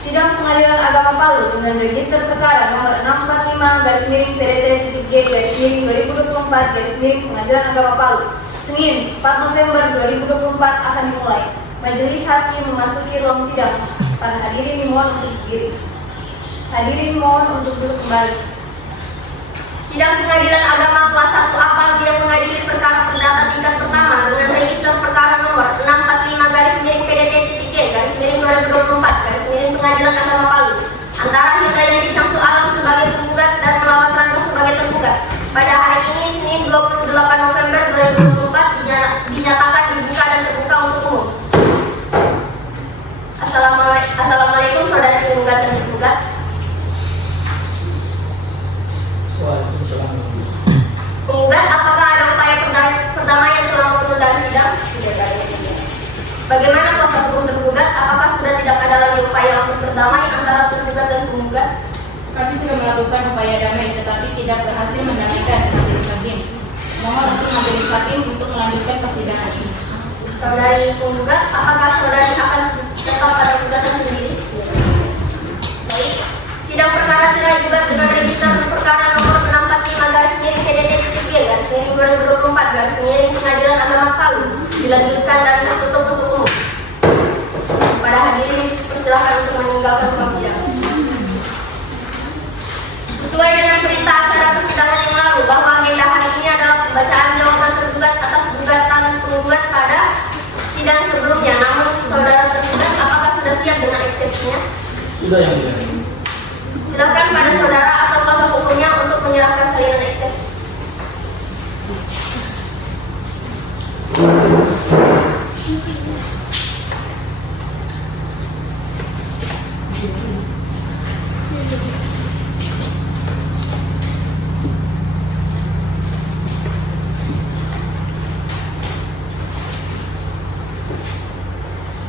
Sidang Pengadilan Agama Palu dengan register perkara nomor 645/PDT-2024 Pengadilan Agama Palu, Senin 4 November 2024 akan dimulai. Majelis Hakim memasuki ruang sidang. Para hadirin dimohon untuk berdiri. Hadirin mohon untuk duduk kembali. Sidang Pengadilan Agama kelas 1 Apal dia mengadili perkara perdata tingkat pertama dengan register perkara nomor 645/PDT-2024 Pengadilan Agama Palu antara Hidayati Syamsu Alam sebagai penggugat dan melawan Rangga sebagai tergugat. Pada hari ini Senin 28 November 2024 dinyatakan dibuka dan terbuka untuk umum. Assalamualaikum saudara penggugat dan tergugat. Penggugat, apakah ada upaya perdamaian selama penundaan sidang? Tidak ada. Bagaimana kuasa hukum tergugat? Apakah sudah tidak ada lagi upaya untuk berdamai antara tergugat dan penggugat? Kami sudah melakukan upaya damai tetapi tidak berhasil mendamaikan majelis hakim. Mohon untuk majelis hakim untuk melanjutkan persidangan ini. Saudari penggugat, apakah saudari akan tetap pada gugatan sendiri? Baik. Sidang perkara cerai gugat dengan register perkara nomor 645/PDT-2024 Pengadilan Agama Palu dilanjutkan dan tertutup untuk umum. Pada hadirin persilakan untuk meninggalkan ruang sidang. Sesuai dengan berita acara persidangan yang lalu bahwa agenda hari ini adalah pembacaan jawaban tergugat atas gugatan penggugat pada sidang sebelumnya. Namun saudara tergugat apakah sudah siap dengan eksepsinya? Sudah, yang mulia. Silakan pada saudara atau kuasa hukumnya untuk menyerahkan salinan eksepsi.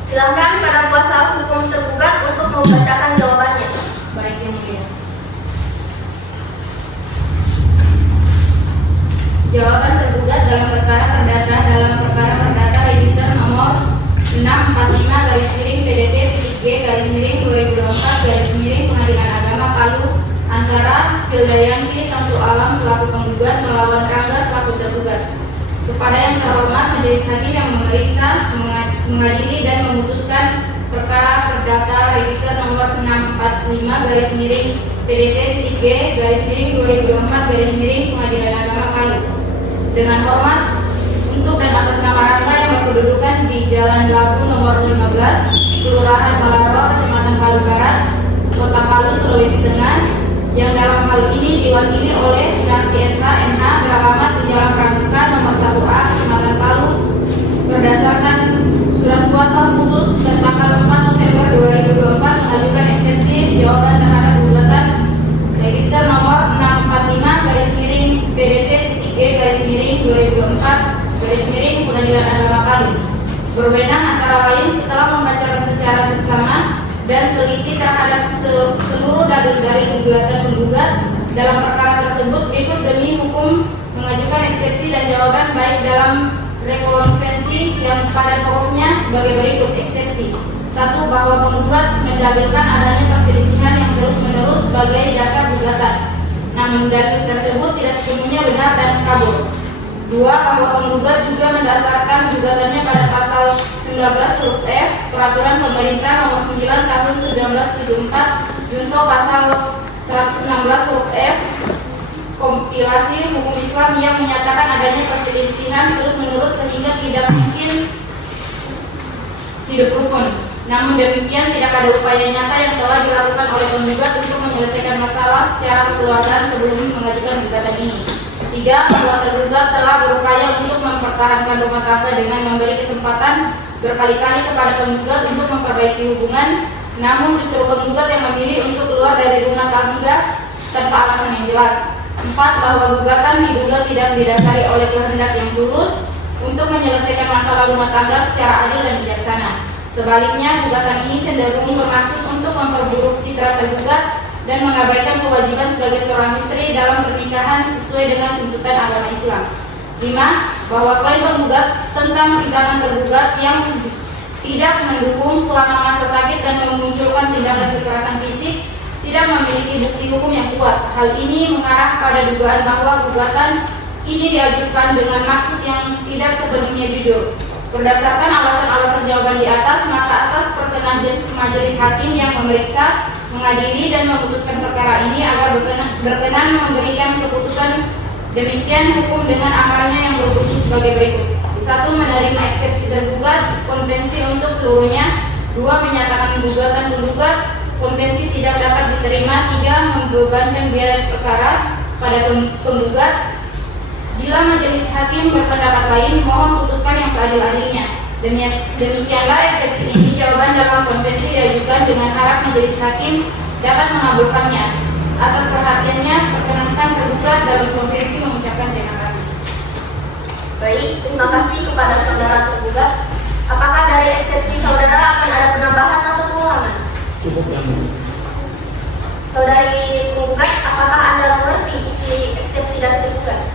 Silakan pada kuasa hukum tergugat untuk membacakan jawabannya. Baik, yang mulia. Jawaban tergugat dalam perkara perdata register nomor 645/PDT-G/2024 Pengadilan Agama Palu antara Hidayati Syamsu Alam selaku penggugat melawan Rangga selaku tergugat. Kepada yang terhormat majelis hakim yang memeriksa, mengadili dan memutuskan perkara perdata register nomor 645/PDT-G/2024 Pengadilan Agama Palu. Dengan hormat, untuk dan atas nama Rangga yang berkedudukan di Jalan Labu nomor 15, Kelurahan Malaro, Kecamatan Palu Barat, Kota Palu, Sulawesi Tengah, yang dalam hal ini diwakili oleh Sunarti SH MH beralamat di Jalan Pramuka nomor 1A, Kecamatan Palu, berdasarkan surat kuasa khusus tanggal 4 November 2024 mengajukan eksepsi jawaban terhadap gugatan register nomor 645/PDT-G/2024 Pengadilan Agama Palu. Berwenang antara lain setelah membacakan secara seksama dan teliti terhadap seluruh dalil-dalil gugatan penggugat dalam perkara tersebut berikut demi hukum mengajukan eksepsi dan jawaban baik dalam rekonvensi yang pada pokoknya sebagai berikut eksepsi. 1. Bahwa penggugat mendalilkan adanya perselisihan yang terus-menerus sebagai dasar gugatan, namun dalil tersebut tidak sepenuhnya benar dan kabur. 2. Bahwa penggugat juga mendasarkan gugatannya pada pasal 19 huruf F Peraturan Pemerintah Nomor 9 Tahun 1974 junto pasal 116 huruf F Kompilasi Hukum Islam yang menyatakan adanya perselisihan terus-menerus sehingga tidak mungkin hidup rukun. Namun demikian tidak ada upaya nyata yang telah dilakukan oleh penggugat untuk menyelesaikan masalah secara kekeluargaan sebelum mengajukan gugatan ini. 3. Bahwa tergugat telah berupaya untuk mempertahankan rumah tangga dengan memberi kesempatan berkali-kali kepada penggugat untuk memperbaiki hubungan, namun justru penggugat yang memilih untuk keluar dari rumah tangga tanpa alasan yang jelas. 4. Bahwa gugatan diduga tidak didasari oleh kehendak yang tulus untuk menyelesaikan masalah rumah tangga secara adil dan bijaksana. Sebaliknya, gugatan ini cenderung bermaksud untuk memperburuk citra tergugat dan mengabaikan kewajiban sebagai seorang istri dalam pernikahan sesuai dengan tuntutan agama Islam. 5. Bahwa klaim penggugat tentang rintangan tergugat yang tidak mendukung selama masa sakit dan memunculkan tindakan kekerasan fisik, tidak memiliki bukti hukum yang kuat. Hal ini mengarah pada dugaan bahwa gugatan ini diajukan dengan maksud yang tidak sepenuhnya jujur. Berdasarkan alasan-alasan jawaban di atas, maka atas perkenan majelis hakim yang memeriksa, mengadili dan memutuskan perkara ini agar berkenan memberikan keputusan demikian hukum dengan amarnya yang berbunyi sebagai berikut. 1. Menerima eksepsi tergugat, konvensi untuk seluruhnya. 2. Menyatakan gugatan penggugat, konvensi tidak dapat diterima. 3. Membebankan biaya perkara pada penggugat. Bila majelis hakim berpendapat lain, mohon putuskan yang seadil-adilnya. Demikianlah eksepsi ini jawaban dalam konvensi diajukan dengan harap majelis hakim dapat mengabulkannya. Atas perhatiannya, perkenankan tergugat dalam konvensi mengucapkan terima kasih. Baik, terima kasih kepada saudara tergugat. Apakah dari eksepsi saudara akan ada penambahan atau pengurangan? Cukup yang ini. Saudari penggugat, apakah Anda mengerti isi eksepsi dari tergugat?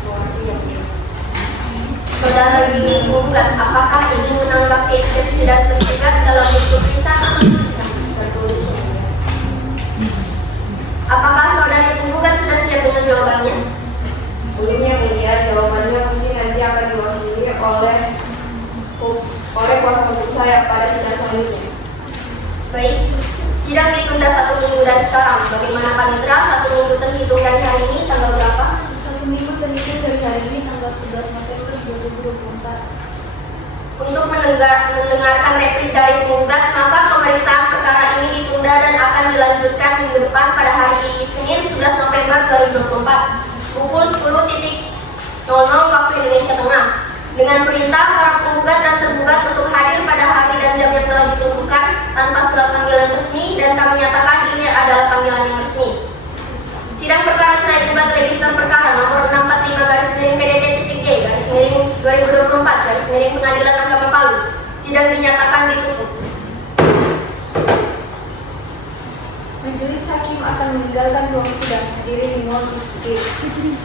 Saudari penggugat, apakah ingin menanggapi eksepsi dari tergugat dalam bentuk tulisan atau tulisan? Apakah saudari penggugat sudah siap dengan jawabannya? Belum yang mulia, jawabannya mungkin nanti akan diwakili oleh kuasa hukum saya pada sidang selanjutnya. Baik, sidang ditunda 1 minggu dari sekarang. Bagaimana panitera? 1 minggu terhitung dari hari ini, tanggal berapa? 1 minggu terhitung dari hari ini, tanggal 11 November 2024. Untuk mendengarkan replik dari penggugat, maka pemeriksaan perkara ini ditunda dan akan dilanjutkan minggu depan pada hari Senin 11 November 2024 pukul 10.00 waktu Indonesia Tengah, dengan perintah para penggugat dan tergugat untuk hadir pada hari dan jam yang telah ditentukan tanpa surat panggilan resmi, dan kami nyatakan ini adalah panggilan yang resmi. Sidang perkara cerai gugat register perkara nomor 645/PDT-J/2024 Pengadilan Agama Palu. Sidang dinyatakan ditutup. Majelis hakim akan meninggalkan ruang sidang. Hadirin dimohon untuk berdiri.